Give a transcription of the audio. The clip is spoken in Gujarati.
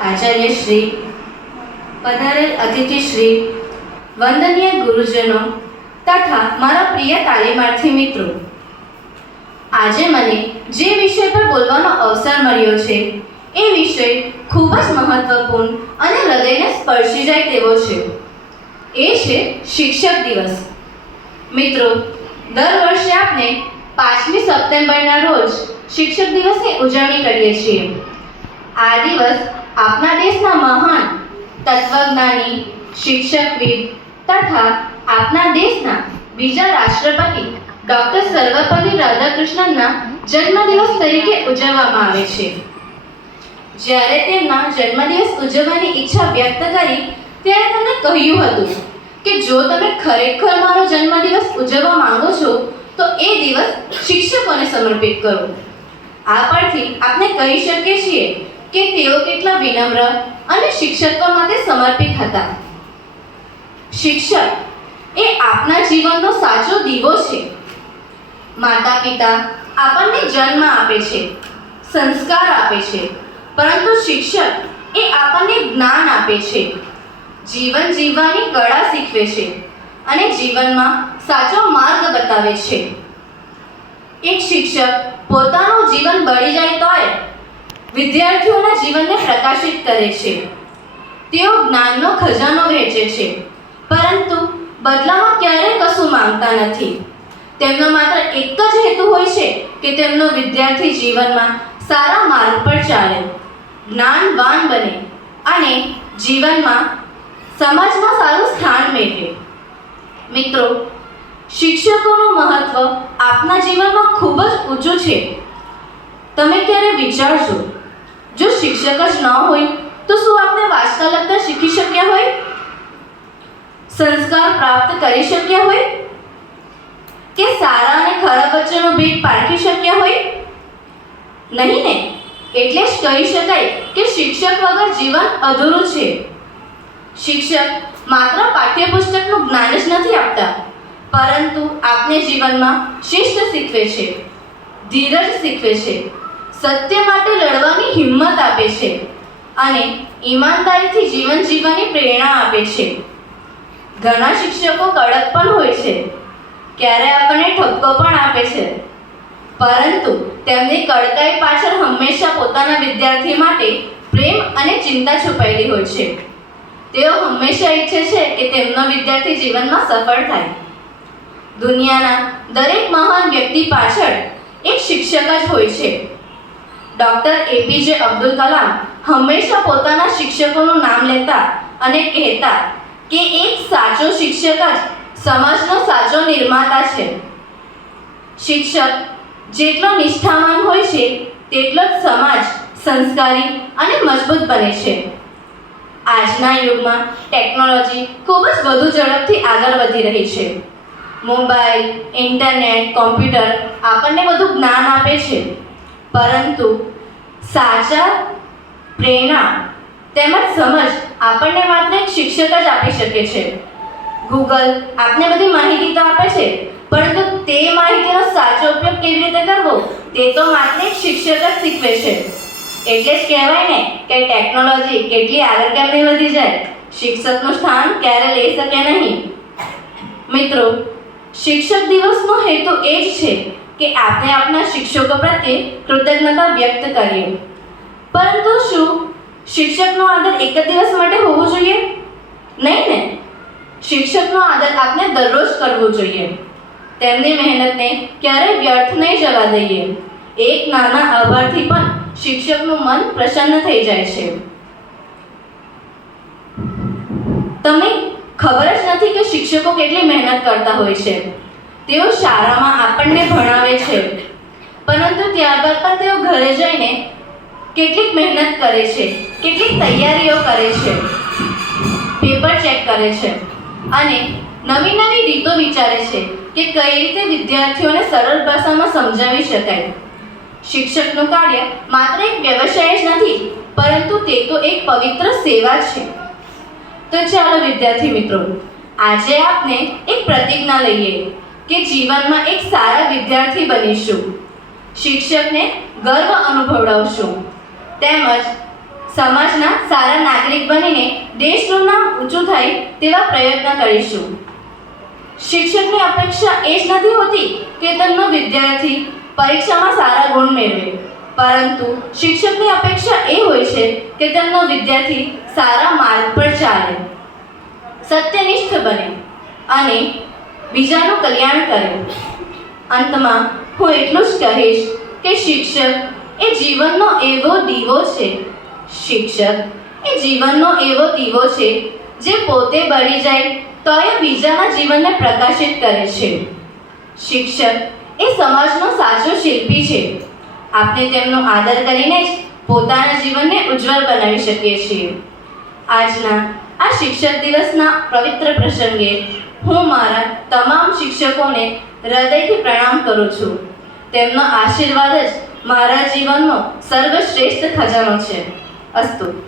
આચાર્ય શ્રી, પધારેલ અતિથિશ્રી વંદનીય ગુરુજનો તથા મારા પ્રિય તાલીમાર્થી મિત્રો. આજે મને જે વિષય પર બોલવાનો અવસર મળ્યો છે, એ વિષય ખૂબ જ મહત્વપૂર્ણ અને હૃદયને સ્પર્શી જાય તેવો છે. એ છે શિક્ષક દિવસ. મિત્રો, દર વર્ષે આપણે પાંચમી સપ્ટેમ્બરના રોજ શિક્ષક દિવસની ઉજવણી કરીએ છીએ. આ દિવસ આપણા દેશના મહાન તત્વજ્ઞાની, શિક્ષકવિદ તથા આપણા દેશના બીજા રાષ્ટ્રપતિ ડૉક્ટર સર્વપલ્લી રાધાકૃષ્ણનના જન્મદિવસ તરીકે ઉજવવામાં આવે છે. જ્યારે તેમના જન્મદિવસ ઉજવવાની ઈચ્છા વ્યક્ત કરી, ત્યારે તેમણે કહ્યું હતું કે જો તમે ખરેખર મારો જન્મદિવસ ઉજવવા માંગો છો, તો એ દિવસ શિક્ષકોને સમર્પિત કરો. આ પરથી આપણે કહી શકીએ છીએ કે તેઓ કેટલા વિનમ્ર અને શિક્ષકો માટે સમર્પિત હતા. શિક્ષક એ આપના જીવનનો સાચો દીવો છે. માતા પિતા આપણને જન્મ આપે છે, સંસ્કાર આપે છે, પરંતુ શિક્ષક એ આપણને જ્ઞાન આપે છે. જીવન જીવવાની કળા શીખવે છે અને જીવનમાં સાચો માર્ગ બતાવે છે. એક શિક્ષક પોતાનું જીવન બળી જાય તોય વિદ્યાર્થીઓના જીવનને પ્રકાશિત કરે છે. તેઓ જ્ઞાનનો ખજાનો વહેંચે છે. પરંતુ બદલામાં ક્યારેય કશું માંગતા નથી. તેમનો માત્ર એક જ હેતુ હોય છે કે તેમનો વિદ્યાર્થી જીવનમાં સારા માર્ગ પર ચાલે, જ્ઞાનવાન બને અને જીવનમાં સમાજમાં સારું સ્થાન મેળવે. મિત્રો, શિક્ષકોનું મહત્વ આપના જીવનમાં ખૂબ જ ઊંચું છે. તમે ક્યારે વિચારજો જો શિક્ષક જ ન હોય, તો શું આપણે વાંચતા લખતા શીખી શક્યા હોય? સંસ્કાર પ્રાપ્ત કરી શક્યા હોય? કે સારા અને ખરાબ વચ્ચેનો ભેદ પારખી શક્યા હોય? નહીં ને? એટલે જ કહી શકાય કે શિક્ષક વગર જીવન અધૂરું છે. શિક્ષક માત્ર પાઠ્યપુસ્તકનું જ્ઞાન જ નથી આપતા, પરંતુ આપને જીવનમાં શિસ્ત શીખવે છે, ધીરજ શીખવે છે. સત્ય માટે લડવાની હિંમત આપે છે અને ઈમાનદારીથી જીવન જીવવાની પ્રેરણા આપે છે. ઘણા શિક્ષકો કડક પણ હોય છે. ક્યારે આપણને ઠપકો પણ આપે છે. પરંતુ તેમની કડકાઈ પાછળ હંમેશા પોતાના વિદ્યાર્થી માટે પ્રેમ અને ચિંતા છુપાયેલી હોય છે. તેઓ હંમેશા ઈચ્છે છે કે તેમનો વિદ્યાર્થી જીવનમાં સફળ થાય. દુનિયાના દરેક મહાન વ્યક્તિ પાછળ એક શિક્ષક જ હોય છે. ડૉક્ટર એપીજે અબ્દુલ કલામ હંમેશા પોતાના શિક્ષકોનું નામ લેતા અને કહેતા કે એક સાચો શિક્ષક જ સમાજનો સાચો નિર્માતા છે. શિક્ષક જેટલો નિષ્ઠાવાન હોય છે, તેટલો જ સમાજ સંસ્કારી અને મજબૂત બને છે. આજના યુગમાં ટેકનોલોજી ખૂબ જ વધુ ઝડપથી આગળ વધી રહી છે. મોબાઈલ, ઇન્ટરનેટ, કોમ્પ્યુટર આપણને બધું જ્ઞાન આપે છે. પરંતુ સાચા પ્રેરણા તેમજ સમજ આપણને માત્ર એક શિક્ષક જ આપી શકે છે. ગૂગલ આપને બધી માહિતી તો આપે છે, પરંતુ તે માહિતીનો સાચો ઉપયોગ કેવી રીતે કરવો, તે તો માત્ર એક શિક્ષક જ શીખવે છે. એટલે જ કહેવાય ને કે ટેકનોલોજી કેટલી આગળ કેમ વધી જાય, શિક્ષકનું સ્થાન ક્યારે લઈ શકે નહીં. મિત્રો, શિક્ષક દિવસનો હેતુ એ જ છે કે આપણે આપણા શિક્ષકો પ્રત્યે કૃતજ્ઞતા વ્યક્ત કરીએ. પરંતુ શું શિક્ષકનો આદર એક જ દિવસ માટે હોવો જોઈએ? નહીં ને? શિક્ષકનો આદર આપણે દરરોજ કરવો જોઈએ. તેમની મહેનતને ક્યારેય વ્યર્થ નહીં જવા દઈએ. એક નાના આભારથી પણ શિક્ષકનું મન પ્રસન્ન થઈ જાય છે. તમને ખબર જ નથી કે શિક્ષકો કેટલી મહેનત કરતા હોય છે. તેઓ શાળામાં આપણને ભણાવે છે. પરંતુ ત્યારબાદ પણ તેઓ ઘરે જઈને કેટલીક મહેનત કરે છે, કેટલીક તૈયારીઓ કરે છે, પેપર ચેક કરે છે અને નવી નવી રીતો વિચારે છે કે કઈ રીતે વિદ્યાર્થીઓને સરળ ભાષામાં સમજાવી શકાય. શિક્ષકનું કાર્ય માત્ર એક વ્યવસાય જ નથી, પરંતુ તે તો એક પવિત્ર સેવા છે. તો ચાલો વિદ્યાર્થી મિત્રો, આજે આપણે એક પ્રતિજ્ઞા લઈએ. કે જીવનમાં એક સારા વિદ્યાર્થી બનીશું. શિક્ષકને ગર્વ અનુભવડાવશું. તેમજ સમાજના સારા નાગરિક બનીને દેશનું નામ ઊંચું થાય તેવા પ્રયત્ન કરીશું. શિક્ષકની અપેક્ષા એ જ નથી હોતી કે તેમનો વિદ્યાર્થી પરીક્ષામાં સારા ગુણ મેળવે. પરંતુ શિક્ષકની અપેક્ષા એ હોય છે કે તેમનો વિદ્યાર્થી સારા માર્ગ પર ચાલે. સત્યનિષ્ઠ બને અને બીજાનું કલ્યાણ કર્યું. અંતમાં હું એટલું જ કહીશ કે શિક્ષક એ જીવનનો એવો દીવો છે. શિક્ષક એ જીવનનો એવો દીવો છે જે પોતે બળી જાય તો એ બીજાના જીવનને પ્રકાશિત કરે છે. શિક્ષક એ સમાજનો સાચો શિલ્પી છે. આપણે તેમનો આદર કરીને જ પોતાના જીવનને ઉજ્જવળ બનાવી શકીએ છીએ. આજના આ શિક્ષક દિવસના પવિત્ર પ્રસંગે હું મારા તમામ શિક્ષકોને હૃદયથી પ્રણામ કરું છું. તેમનો આશીર્વાદ જ મારા જીવનનો સર્વશ્રેષ્ઠ ખજાનો છે. અસ્તુ.